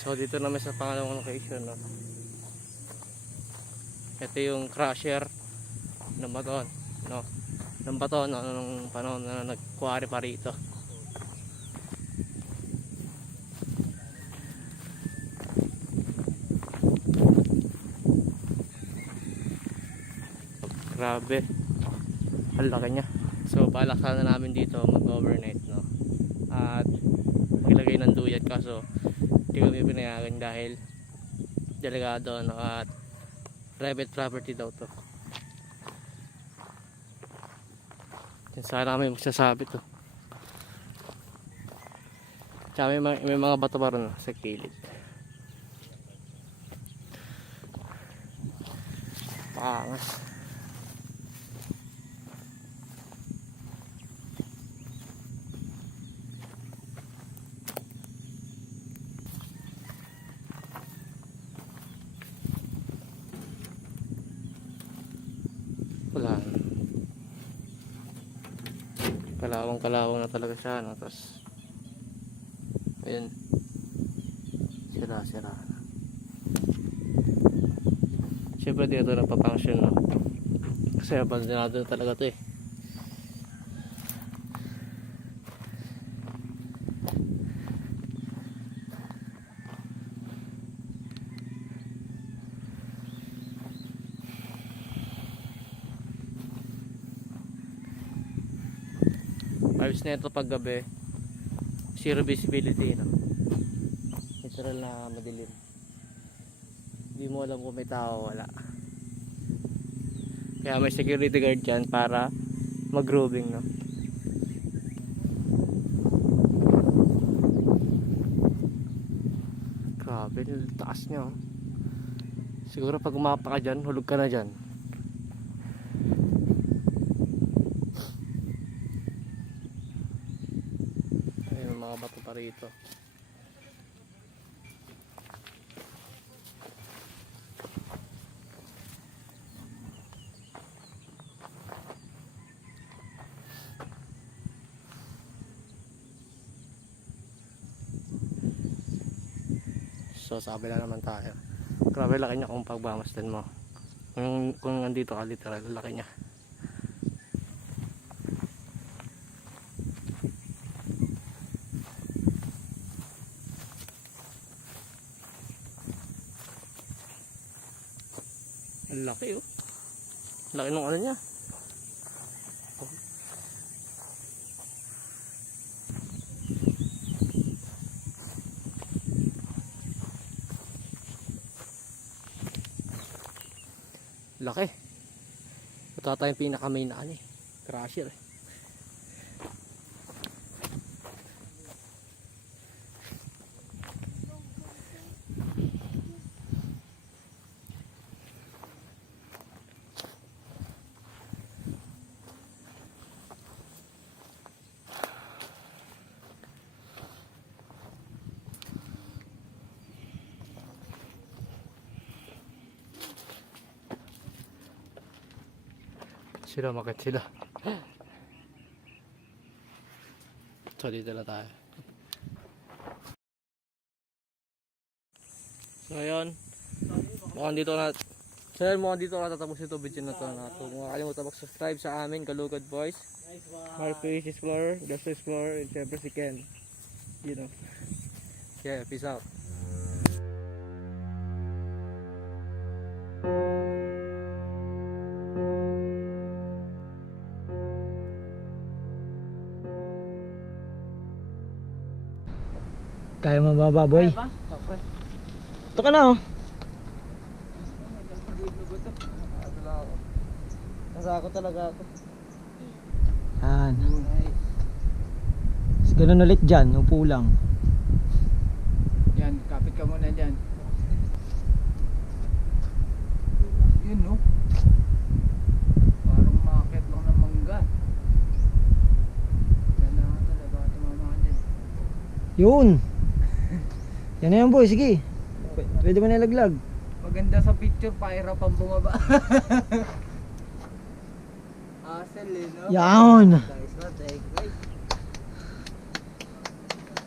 So dito naman sa pangalawang location, no? Ito yung crusher ng baton, no? Ng baton, no? Nung panahon na nagkuwari pa rito. Grabe, ang laki niya. So balaksan na namin dito mag-overnight, no? At ilagay ng duyat, kaso hindi kami pinayagan dahil delikado, no? At private property daw to. Yan, sana kami magsasabi to. Tsaka may mga bato pa rin sa kilid. Paangas. Wala, kalawang na talaga siya, no? Tapos ayun, sira na. Siyempre dito napapunction, no? Kasi abandonado na talaga to eh. Vibes na ito pag gabi, zero visibility, no? Literal na madilim. Hindi mo alam kung may tao o wala. Kaya may security guard dyan para mag-grooving, no? Grabe, taas niya, oh. Siguro pag umapa ka dyan, hulog ka na dyan. Mga bato pa rito. So sabi na naman tayo. Grabe laki niya kung pagbamasdan mo. Kung nandito ka, literal laki niya. Ang laki, oh. Laki nung ano niya. Laki. Ito tayong pinaka-main na ano eh. Crusher eh. Sila, makit sila. So dito na tayo. So ayun, mukhang dito na tatapos ito video na to. Huwag kalimutan mag-subscribe sa amin, Kalugad Boys, Marquis Explorer, Just Explorer, and syempre si Ken. You know. Yeah, peace out. Kaya mo ba, boy? Ito ka na, oh. Nasa ako talaga ako. Yan. Ganun ulit dyan, upo lang. Yan, kapit ka muna dyan. Yun, no? Parang market lang ng mangga. Yan na nga talaga, tumama dyan. Yun. Yan na yan, boy, sige. Pwede mo na ilaglag. Maganda sa picture, pahirap ang bumaba. Asel eh, no? Yan. Guys, what the heck, guys?